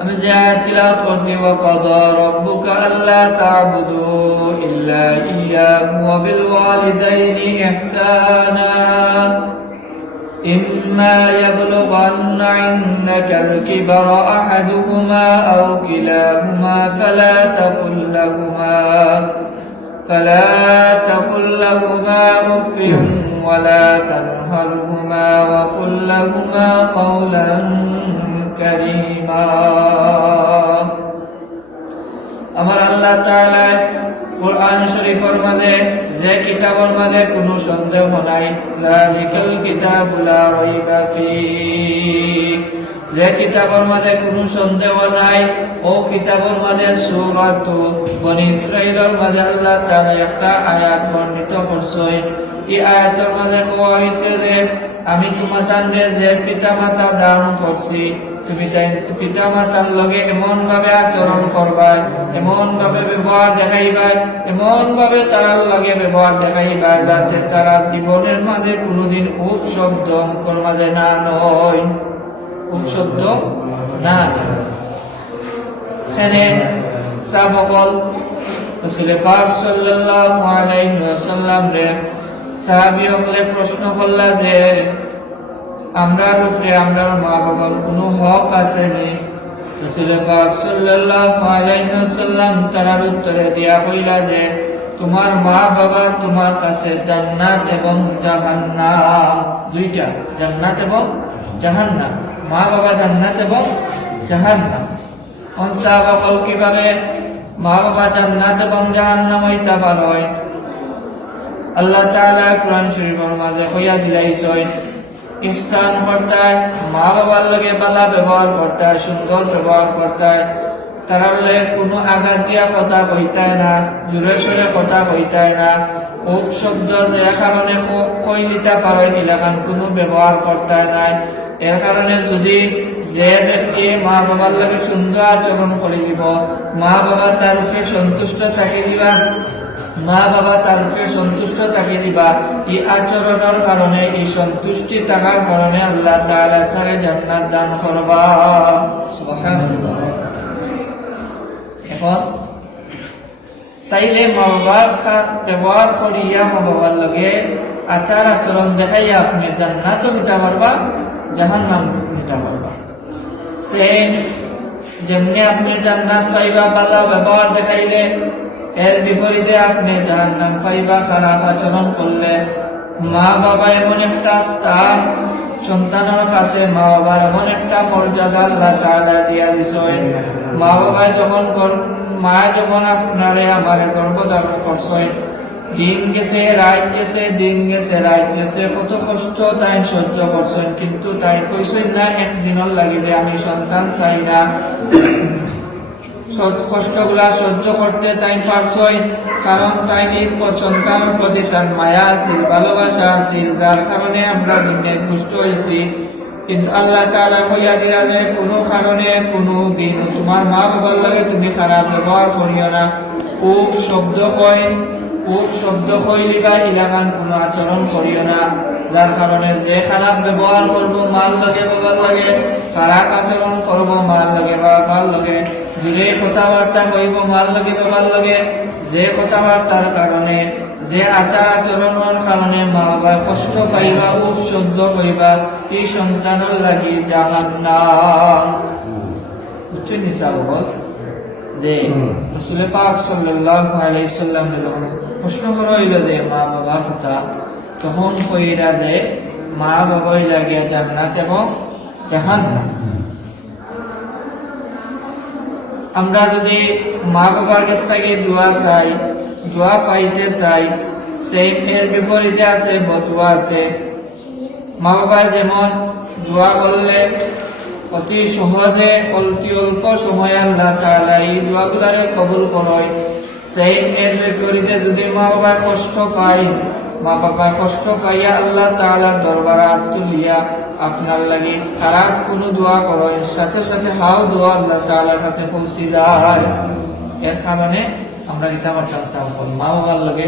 আমি যে আয়াত তিলাওয়াত করছি, ওয়া কাদা রাব্বুকা আল্লা তা'বুদু ইল্লা ইয়্যাহু ওয়া বিল ওয়ালিদাইনি ইহসানা ইম্মা ইয়াবলুগান্না ইনদাকাল কিবারা আহাদুহুমা আও কিলাহুমা فلا تقل لهما أف ولا تنهرهما وقل لهما قولا كريما আমার আল্লাহ তাআলা কুরআন শরীফের মধ্যে যে কিতাবের মধ্যে কোনো সন্দেহ নাই, যালিকাল কিতাবু লা রাইবা ফীহি, যে কিতাবের মধ্যে কোনো সন্দেহ নাই, ও কিতাবের মধ্যে সূরাত বনি ইসরাঈলের মধ্যে আল্লাহ তাআলা একটা আয়াত বর্ণিত করছেন। এই আয়াতের মধ্যে কোয়া হয়েছে যে আমি তোমাদের যে পিতামাতা দান করছি, তুমি পিতামাতার লগে এমন ভাবে আচরণ করবা, এমন ভাবে ব্যবহার দেখাইবা, এমন ভাবে তারার লগে ব্যবহার দেখাইবা যাতে তারা জীবনের মাঝে কোনোদিন উফ শব্দ অঙ্কর মাঝে না নয়, উফ শব্দ না। এখানে সাহাবাগণ রাসূল পাক সাল্লাল্লাহু আলাইহি ওয়াসাল্লাম রে সাহাবীগণে প্রশ্ন করলা যে আমরার উপরে আমরার মা বাবার কোনো হক আছে নি? রাসূল পাক সাল্লাল্লাহু আলাইহি ওয়াসাল্লাম তার উত্তরে দিয়া কইলা যে তোমার মা বাবা তোমার কাছে জান্নাত এবং জাহান্নাম, দুইটা, জান্নাত এবং জাহান্নাম, মা বাবা জান্নাত এবং জাহান্নাম। কোন সাহাবা কিভাবে মা বাবা জান্নাত এবং জাহান্নাম হইতে পারে? আল্লাহ তাআলা কোরআন শরীফের মাঝে কইয়া দিলাইছেন ইহসান করতে, মা বাবার লগে ভালো ব্যবহার করতে, সুন্দর ব্যবহার করতে, তারার লগে কোনো আঘাত দিয়া কথা কইতে না, জোরে সোরে কথা কইতে না, উফ শব্দ যে কারণে কই লিতে পারে এলাকান কোনো ব্যবহার করতে নাই। এর কারণে যদি যে ব্যক্তি মা বাবার লগে সুন্দর আচরণ করে দিব, মা বাবা তার উপরে সন্তুষ্ট থাকে দিবা, মা বাবা তার উপরে সন্তুষ্ট থাকে দিবা, এই আচরণের কারণে, এই সন্তুষ্টি থাকার কারণে আল্লাহ তাআলা তারে জান্নাত দান করবা। সুবহানাল্লাহ। এখন চাইলে মা বাবার ব্যবহার করিয়া মা বাবার লগে আচার আচরণ দেখাইয়া আপনি জান্নাতও নিতে পারবা, জাহান্নাম নিতে পারবা। সেম যেমনি আপনি জান্নাত পাইবা ভালো ব্যবহার দেখাইলে, এর বিপরীতে আপনি জাহান্নাম পাইবা খারাপ আচরণ করলে। মা বাবা এমন একটা স্থান, সন্তানের কাছে মা বাবার এমন একটা মর্যাদা আল্লাহ তাআলা দিয়া দিছেন। মা বাবা যখন মা যখন আপনারে আমারে গর্ভধারণ করছেন, দিন গেছে রাত গেছে, দিন গেছে রাত গেছে, কত কষ্ট তাই সহ্য করছেন, কিন্তু তাই কইছেন না একদিনের লাগিলে আমি সন্তান চাই না। কষ্টগুলা সহ্য করতে তাই পারছই, কারণ তাই এই সন্তানের প্রতি তার মায়া আছিল, ভালোবাসা আছিল, যার কারণে আমরা দুনিয়ায় পুষ্ট হয়েছি। কিন্তু আল্লাহ তাআলা কইয়া দিলা যে কোনো কারণে কোনো দিন তোমার মা বাবার লাগে তুমি খারাপ ব্যবহার করিও না, উফ শব্দ কইলিবা, ইলাকান কোনো আচরণ করিও না। যার কারণে যে খারাপ ব্যবহার করবো মার লগে বাবার লগে, খারাপ আচরণ করবো মার লগে বাবার লগে, দূরে কথাবার্তা কইব মার লগে বাবার লগে, যে কথাবার্তার কারণে, যে আচার আচরণের কারণে মা বাবা কষ্ট পাইবা, উফ শব্দ কইবা, এই সন্তানের লাগি জাহান্নাম। বুঝছেন নিসা বল যে রাসূল পাক সাল্লাল্লাহু আলাইহি ওয়াসাল্লাম যখন প্রশ্ন করা হইল যে মা বাবার কথা, তখন কইরা যে মা বাবার লাগে জান্নাত এবং জাহান্নাম। আমরা যদি মা বাবার কাছ থেকে দোয়া চাই, দোয়া পাইতে চাই, সেই এর বিপরীতে আছে বদুয়া আছে। মা বাবা যেমন দোয়া করলে অতি সহজে অতি অল্প সময় আল্লাহ তাআলা এই দোয়াগুলারে কবুল করে, সেই এর বিপরীতে যদি মা বাবা কষ্ট পায়, মা বাবা কষ্ট পাইয়া আল্লাহ তাআলার দরবারে হাত তুলিয়া আপনার লাগি খারাপ কোনো দোয়া করেন, সাথে সাথে হাও দোয়া আল্লাহ তাআলার কাছে পৌঁছে যায়। এর কারণে আমরা যেটা আমার মা বাবার লাগে